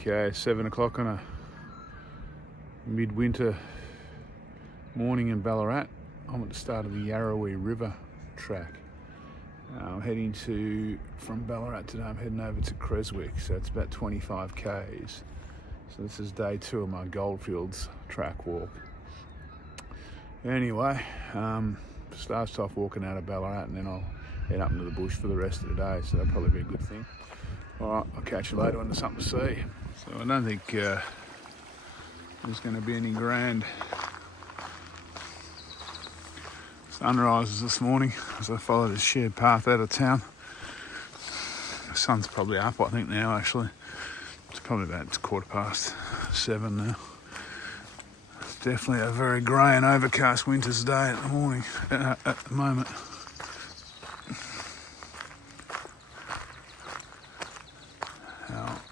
Okay, 7 o'clock on a midwinter morning in Ballarat. I'm at the start of the Yarrawee River track. I'm heading from Ballarat today, I'm heading over to Creswick, so it's about 25 k's. So this is day 2 of my Goldfields track walk. Anyway, starts off walking out of Ballarat and then I'll head up into the bush for the rest of the day, so that'll probably be a good thing. Alright, I'll catch you later when there's something to see. So I don't think there's going to be any grand sunrises this morning as I follow this shared path out of town. The sun's probably up, I think, now actually. It's probably about 7:15 now. It's definitely a very grey and overcast winter's day at the morning, at the moment.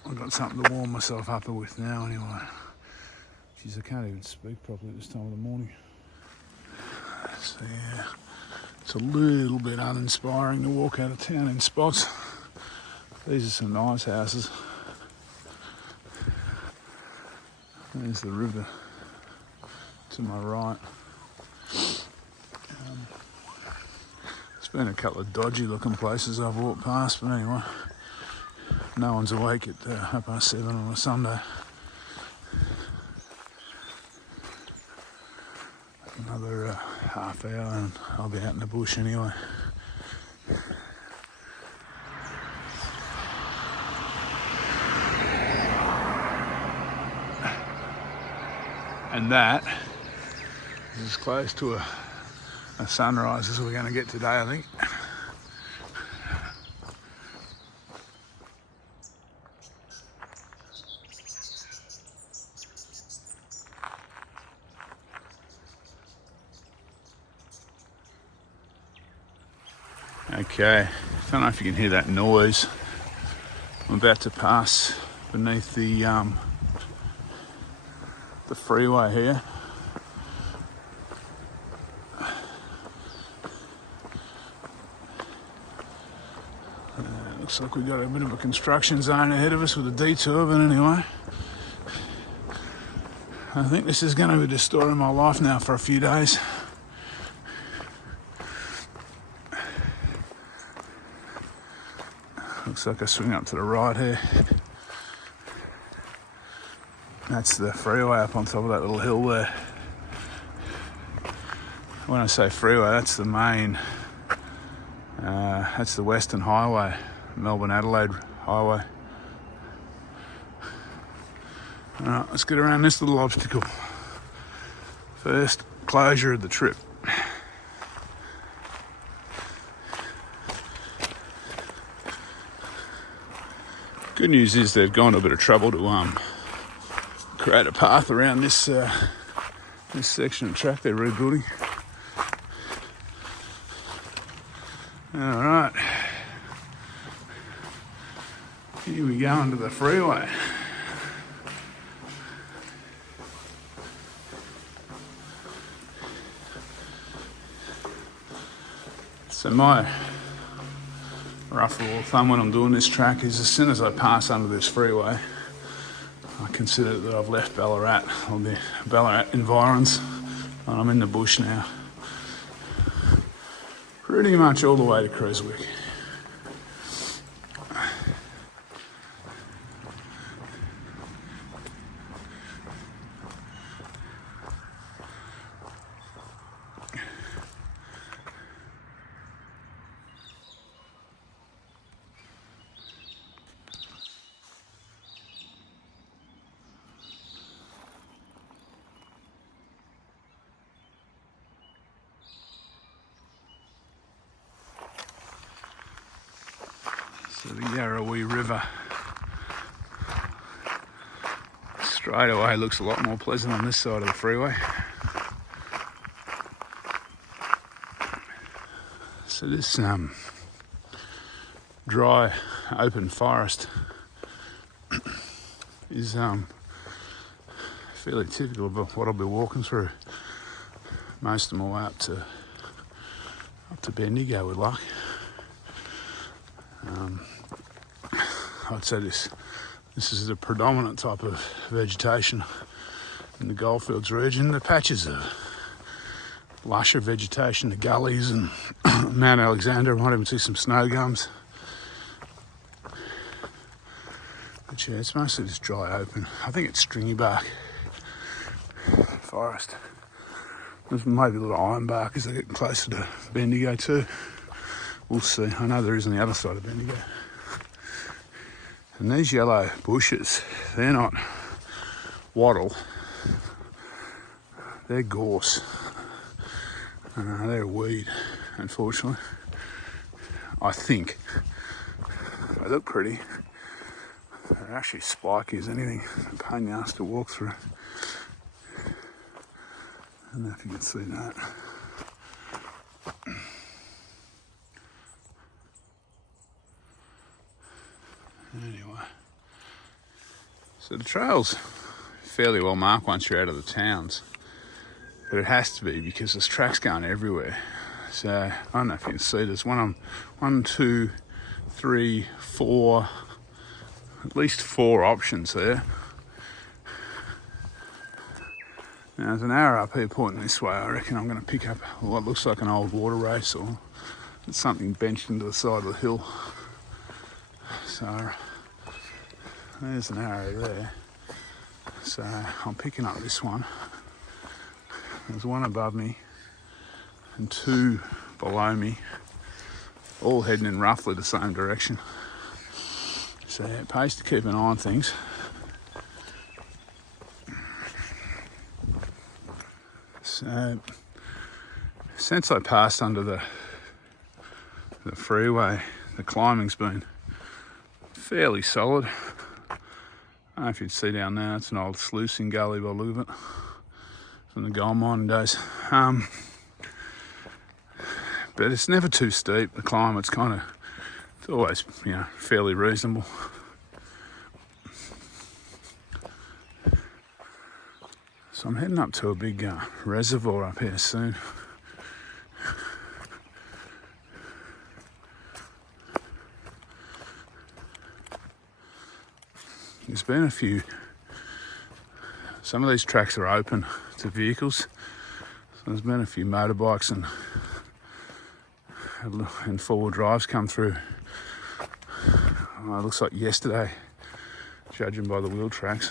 I've got something to warm myself up with now anyway. Jeez, I can't even speak properly at this time of the morning. So yeah, it's a little bit uninspiring to walk out of town in spots. These are some nice houses. There's the river to my right. There's been a couple of dodgy looking places I've walked past, but anyway, no one's awake at 7:30 on a Sunday. Another half hour and I'll be out in the bush anyway. And that is as close to a sunrise as we're going to get today, I think. Okay, I don't know if you can hear that noise. I'm about to pass beneath the freeway here. Looks like we've got a bit of a construction zone ahead of us with a detour, but anyway. I think this is going to be the story of my life now for a few days. Looks like I swing up to the right here. That's the freeway up on top of that little hill there. When I say freeway, that's the main, that's the Western Highway, Melbourne-Adelaide Highway. Alright, let's get around this little obstacle. First closure of the trip. Good news is they've gone to a bit of trouble to create a path around this this section of track they're rebuilding. All right, here we go onto the freeway. So my rough rule of thumb when I'm doing this track is as soon as I pass under this freeway, I consider that I've left Ballarat or the Ballarat environs and I'm in the bush now. Pretty much all the way to Creswick. So the Yarrawee River straight away looks a lot more pleasant on this side of the freeway. So this dry open forest is fairly typical of what I'll be walking through most of my way up to Bendigo with luck. I'd say this This is the predominant type of vegetation in the Goldfields region. The patches of lusher vegetation, the gullies and Mount Alexander, might even see some snow gums. But yeah, it's mostly just dry open. I think it's stringy bark forest. There's maybe a little ironbark as they get closer to Bendigo too. We'll see. I know there is on the other side of Bendigo. And these yellow bushes, they're not wattle, they're gorse. They're a weed, unfortunately. I think. They look pretty. They're actually spiky as anything. A pain in the ass to walk through. I don't know if you can see that. Anyway. So the trail's fairly well marked once you're out of the towns. But it has to be because there's tracks going everywhere. So I don't know if you can see, there's one, two, three, four, at least 4 options there. Now there's an arrow up here pointing this way. I reckon I'm going to pick up what looks like an old water race or something benched into the side of the hill. So there's an arrow there. So I'm picking up this one. There's one above me and 2 below me, all heading in roughly the same direction. So yeah, it pays to keep an eye on things. So since I passed under the freeway, the climbing's been fairly solid. I don't know if you'd see down there, it's an old sluicing gully by the look of it. From the gold mining days. But it's never too steep, the climb. It's always, fairly reasonable. So I'm heading up to a big reservoir up here soon. There's been a few. Some of these tracks are open to vehicles. So there's been a few motorbikes and 4-wheel drives come through. It looks like yesterday, judging by the wheel tracks.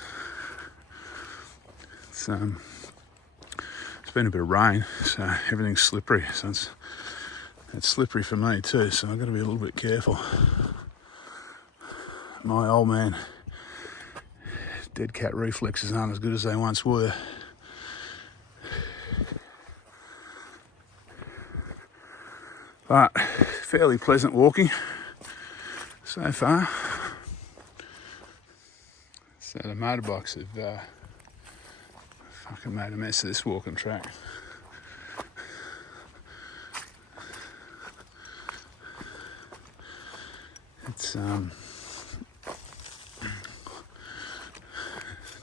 It's been a bit of rain, so everything's slippery. So it's slippery for me too, so I've got to be a little bit careful. My old man dead cat reflexes aren't as good as they once were. But fairly pleasant walking so far. So the motorbikes have fucking made a mess of this walking track. It's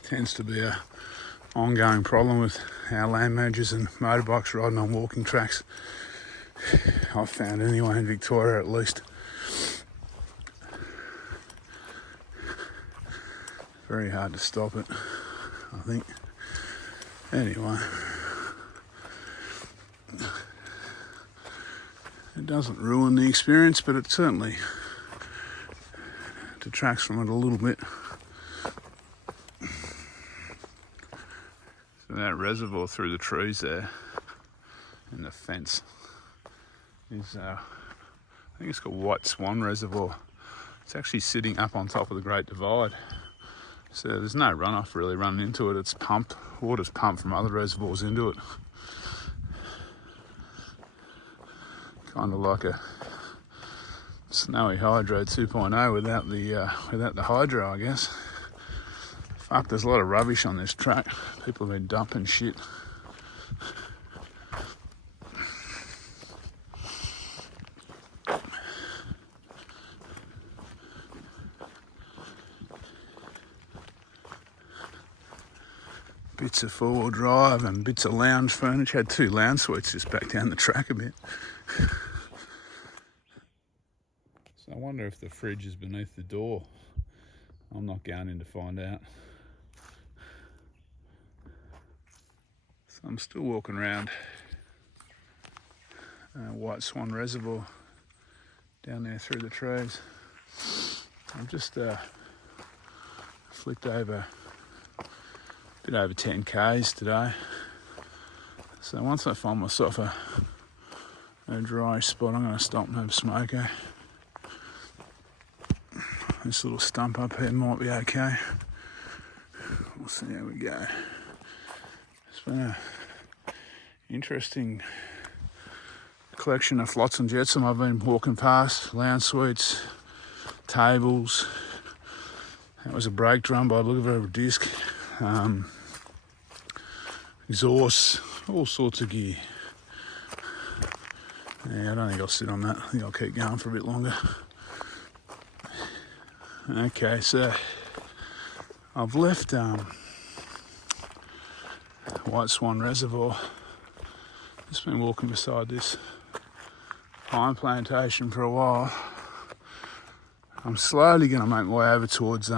tends to be a ongoing problem with our land managers and motorbikes riding on walking tracks. I've found anyway, in Victoria at least. Very hard to stop it, I think. Anyway, it doesn't ruin the experience, but it certainly detracts from it a little bit. So that reservoir through the trees there and the fence is, I think it's called White Swan Reservoir. It's actually sitting up on top of the Great Divide. So there's no runoff really running into it. It's pumped, water's pumped from other reservoirs into it. Kind of like a snowy hydro 2.0 without the hydro, I guess. Fuck, there's a lot of rubbish on this track. People have been dumping shit. Bits of 4-wheel drive and bits of lounge furniture. Had 2 lounge suites just back down the track a bit. So I wonder if the fridge is beneath the door. I'm not going in to find out. So I'm still walking around White Swan Reservoir down there through the trees. I've just flicked over a bit over 10 k's today. So once I find myself a dry spot, I'm going to stop and have a smoker. This little stump up here might be okay. We'll see how we go. It's been an interesting collection of flotsam jetsam I've been walking past. Lounge suites, tables. That was a brake drum by the look of it, a disc. Exhausts, all sorts of gear. Yeah, I don't think I'll sit on that. I think I'll keep going for a bit longer. Okay, so I've left White Swan Reservoir. Just been walking beside this pine plantation for a while. I'm slowly going to make my way over towards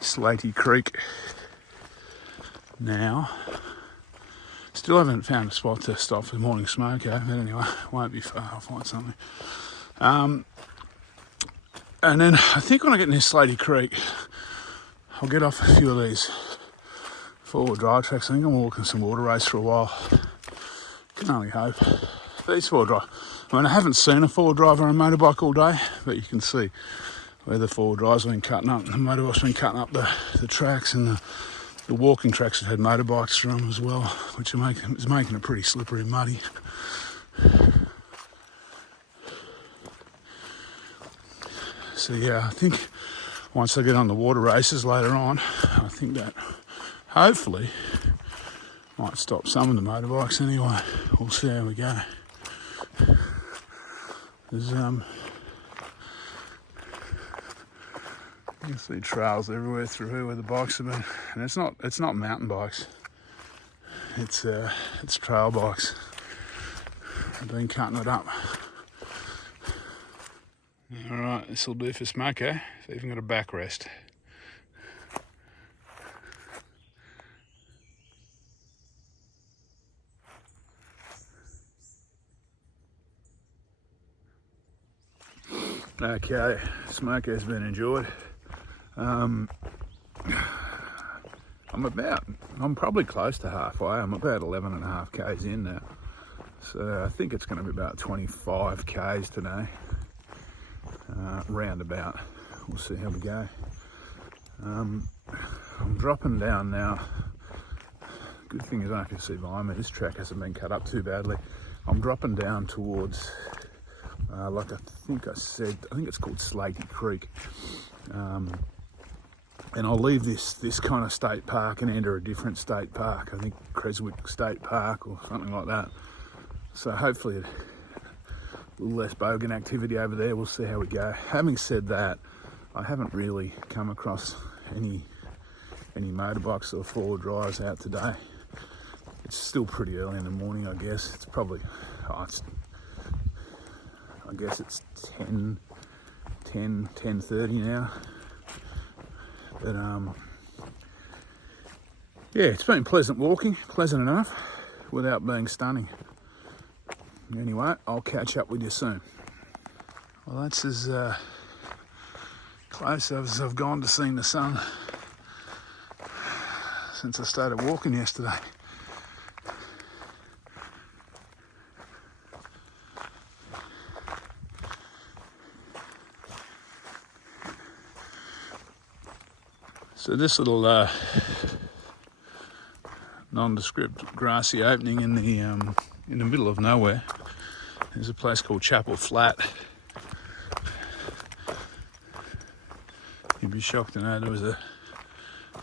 Slaty Creek now. Still haven't found a spot to stop for the morning smoke, but anyway, won't be far, I'll find something. And then I think when I get near Slaty Creek, I'll get off a few of these four-wheel drive tracks. I think I'm walking some water race for a while. Can only hope. These four-wheel drive, I mean, I haven't seen a four-wheel drive on a motorbike all day, but you can see where the four-wheel drives have been cutting up. The motorbike's been cutting up the tracks, and the walking tracks have had motorbikes through them as well, which is making it pretty slippery and muddy. So yeah, I think once I get on the water races later on, I think that hopefully might stop some of the motorbikes anyway. We'll see how we go. There's you can see trails everywhere through here where the bikes have been, and it's not mountain bikes. It's trail bikes. I've been cutting it up. All right, this will do for smoke, eh? It's even got a backrest. Okay, smoke has been enjoyed. I'm probably close to halfway. I'm about 11.5 k's in now. So I think it's going to be about 25 k's today. Roundabout. We'll see how we go. I'm dropping down now. Good thing is I can see behind me. This track hasn't been cut up too badly. I'm dropping down towards, like I think it's called Slaty Creek. And I'll leave this kind of state park and enter a different state park. I think Creswick State Park or something like that. So hopefully a little less bogan activity over there. We'll see how we go. Having said that, I haven't really come across any motorbikes or four-wheel drives out today. It's still pretty early in the morning, I guess. It's probably, I guess it's 10:30 now. But yeah, it's been pleasant walking, pleasant enough, without being stunning. Anyway, I'll catch up with you soon. Well, that's as close as I've gone to seeing the sun since I started walking yesterday. So this little nondescript grassy opening in the middle of nowhere, there's a place called Chapel Flat. You'd be shocked to know there was a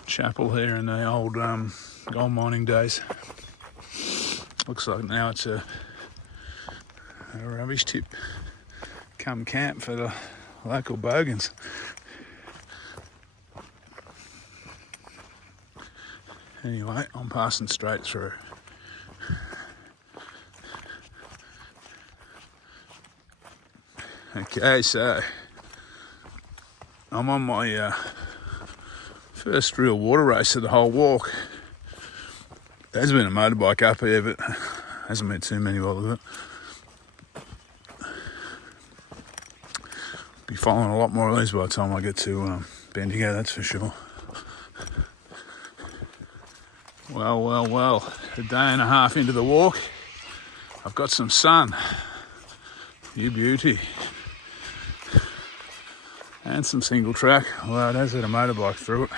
chapel here in the old gold mining days. Looks like now it's a rubbish tip come camp for the local bogans. Anyway, I'm passing straight through. Okay, so I'm on my first real water race of the whole walk. There's been a motorbike up here, but hasn't been too many while of it. Be following a lot more of these by the time I get to Bendigo, that's for sure. Well, a day and a half into the walk, I've got some sun. You beauty. And some single track. Well, it has had a motorbike through it.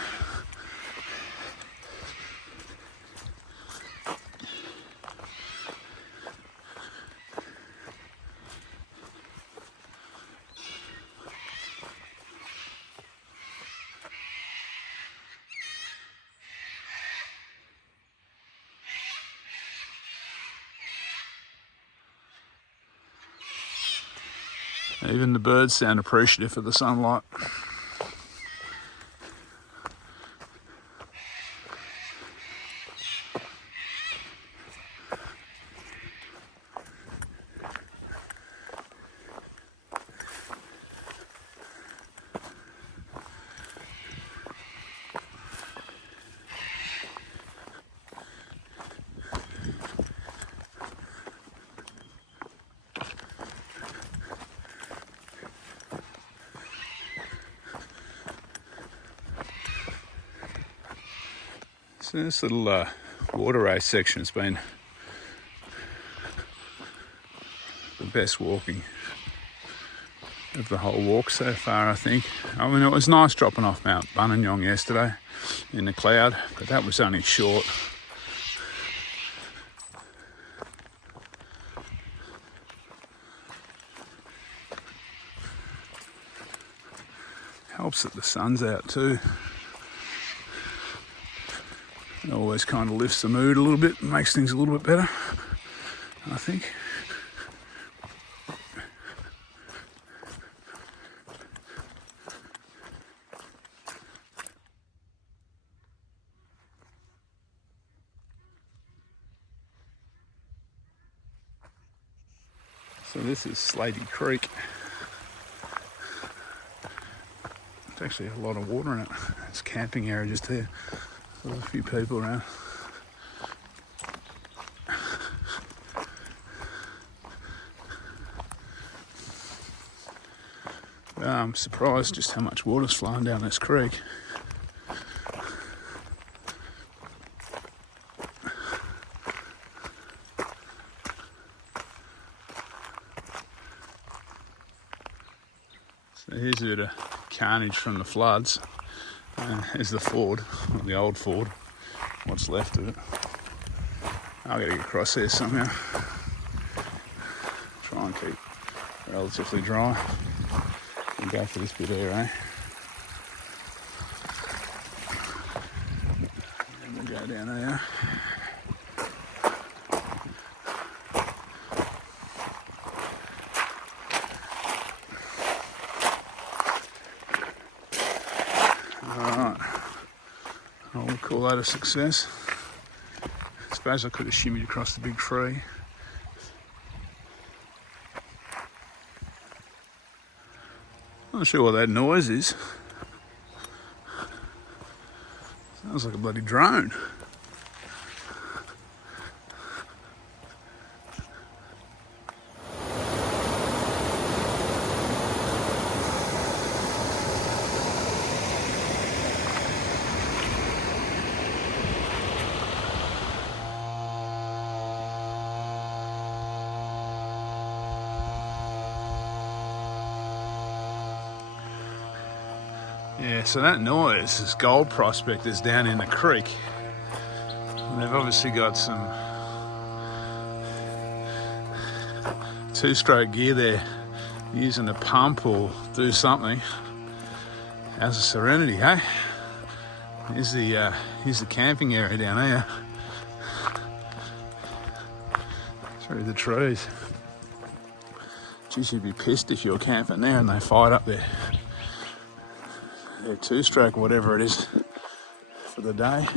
Even the birds sound appreciative of the sunlight. So this little water race section has been the best walking of the whole walk so far, I think. I mean, it was nice dropping off Mount Buninyong yesterday in the cloud, but that was only short. Helps that the sun's out too. It always kind of lifts the mood a little bit and makes things a little bit better, I think. So this is Slaty Creek. There's actually a lot of water in it. It's a camping area just there. There's a few people around. I'm surprised just how much water's flowing down this creek. So here's a bit of carnage from the floods. Here's the ford, the old ford, what's left of it. I've got to get across there somehow. Try and keep relatively dry. And go for this bit here, eh? And we'll go down there. I would call that a success. I suppose I could have shimmied across the big tree. Not sure what that noise is. Sounds like a bloody drone. Yeah, so that noise is gold prospectors down in the creek. And they've obviously got some two-stroke gear there, using a pump or do something. How's the serenity, hey? Here's the camping area down here. Through the trees. Geez, you'd be pissed if you're camping there and they fired up their two-stroke, whatever it is, for the day.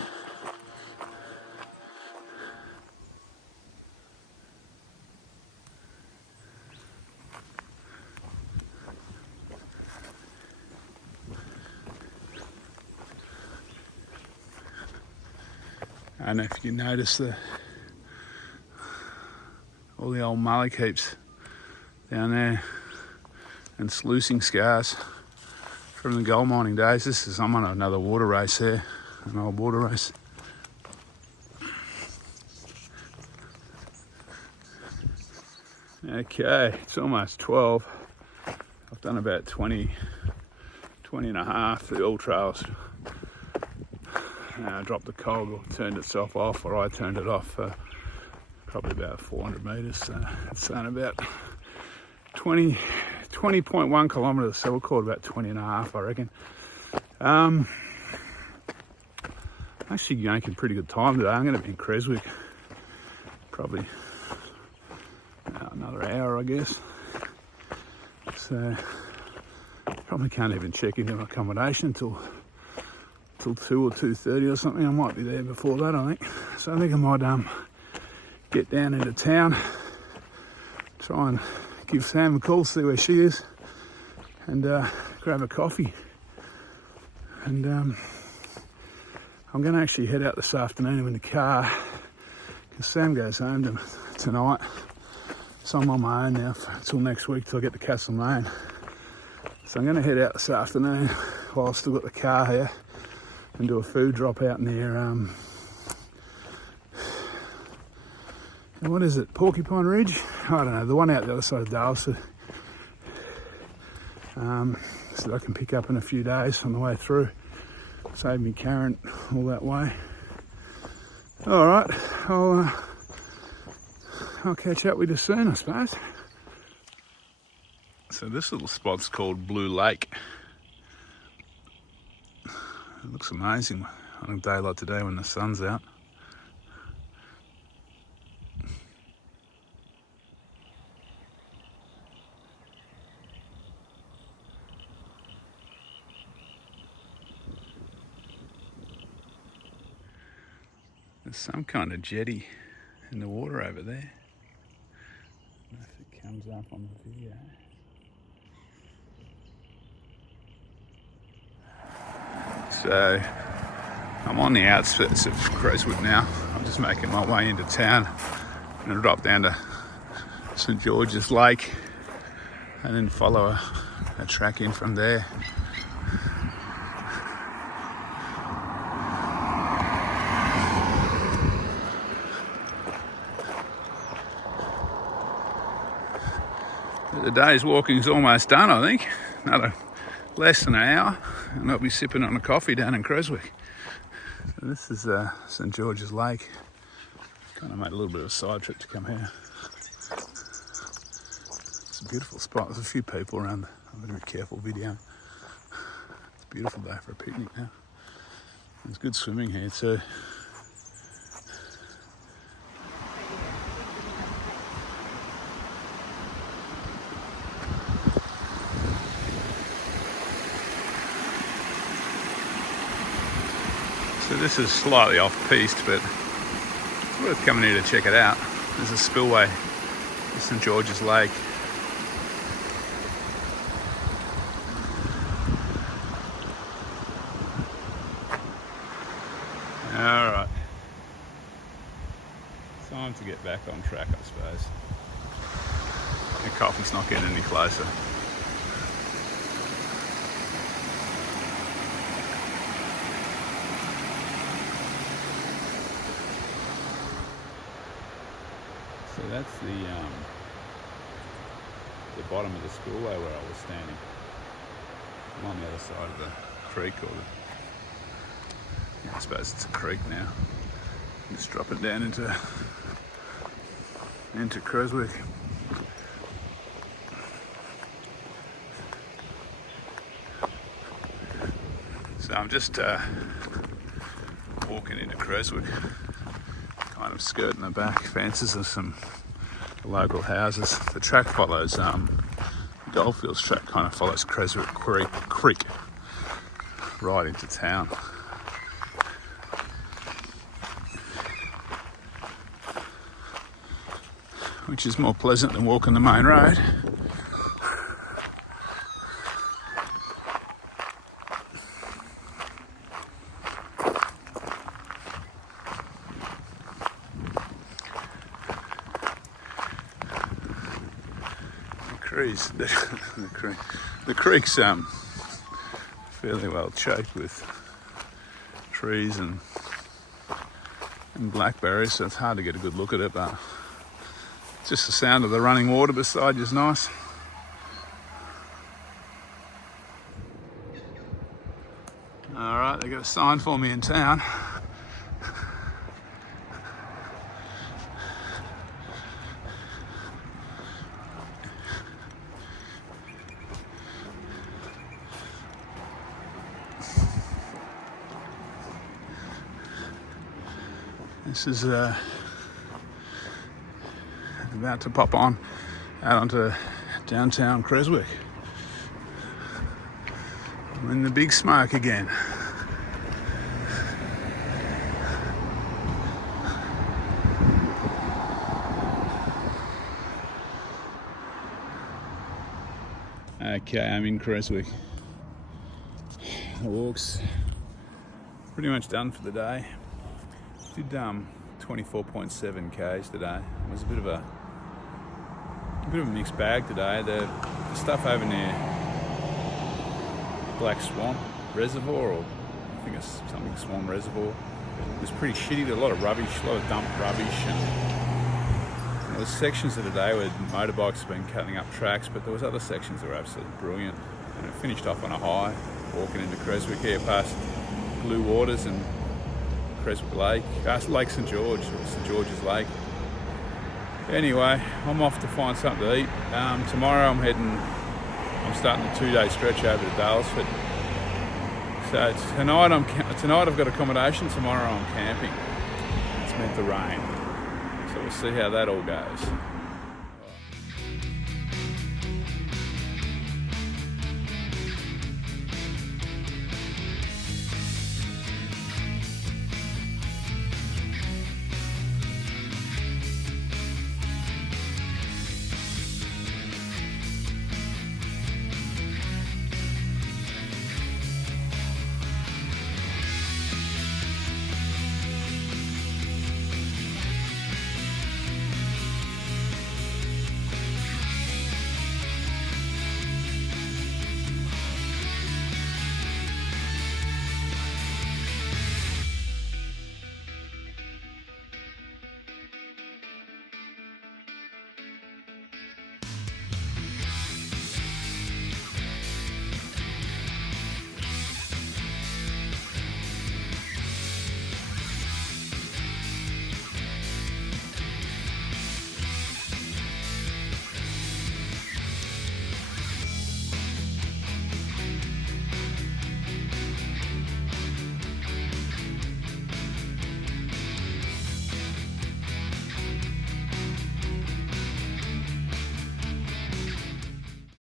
I don't know if you notice all the old mullock heaps down there and sluicing scars from the gold mining days. I'm on another water race here, an old water race. Okay, it's almost 12. I've done about 20 and a half. The all trails dropped the cog or turned itself off, or I turned it off for probably about 400 metres. So it's done about 20.1 kilometres, so we'll call it about 20 and a half, I reckon. Actually making pretty good time today. I'm going to be in Creswick probably another hour, I guess. So probably can't even check into accommodation until 2 or 2:30 or something. I might be there before that, I think. So I think I might get down into town, try and give Sam a call, see where she is, and grab a coffee. And I'm going to actually head out this afternoon in the car because Sam goes home tonight. So I'm on my own now until next week till I get to Castlemaine. So I'm going to head out this afternoon while I've still got the car here and do a food drop out near, what is it, Porcupine Ridge? I don't know, the one out the other side of Dalesford. So that I can pick up in a few days on the way through. Save me carrying all that way. All right, I'll catch up with you soon, I suppose. So this little spot's called Blue Lake. It looks amazing on a day like today when the sun's out. There's some kind of jetty in the water over there. I don't know if it comes up on the video. So I'm on the outskirts of Creswick now. I'm just making my way into town. I'm going to drop down to St Georges Lake and then follow a track in from there. The day's walking's almost done, I think. Another less than an hour, and I'll be sipping on a coffee down in Creswick. So this is St George's Lake. Kind of made a little bit of a side trip to come here. It's a beautiful spot. There's a few people around. I'm going to be careful video. It's a beautiful day for a picnic now. There's good swimming here too. So this is slightly off-piste, but it's worth coming here to check it out. There's a spillway at St George's Lake. Alright. Time to get back on track, I suppose. The coffee's not getting any closer. So that's the bottom of the spillway where I was standing. I'm on the other side of the creek, or I suppose it's a creek now. Just drop it down into Creswick. So I'm just walking into Creswick, kind of skirting the back fences of some local houses. The track follows Goldfields track, kind of follows Creswick Creek right into town. Which is more pleasant than walking the main road. trees, the creek's fairly well choked with trees and blackberries, so it's hard to get a good look at it, but just the sound of the running water beside you is nice. Alright, they got a sign for me in town. This is about to pop on out onto downtown Creswick. I'm in the big smoke again. Okay, I'm in Creswick. The walk's pretty much done for the day. Did 24.7 k's today. It was a bit of a mixed bag today. The stuff over near Black Swan Reservoir, or I think it's something Swan Reservoir, it was pretty shitty. There was a lot of rubbish, a lot of dumped rubbish, and there was sections of the day where motorbikes have been cutting up tracks, but there was other sections that were absolutely brilliant. And it finished off on a high, walking into Creswick here past Blue Waters and Creswick Lake, Lake St George, or St George's Lake. Anyway, I'm off to find something to eat. Tomorrow I'm starting a 2-day stretch over to Dalesford. So tonight I've got accommodation, tomorrow I'm camping. It's meant to rain. So we'll see how that all goes.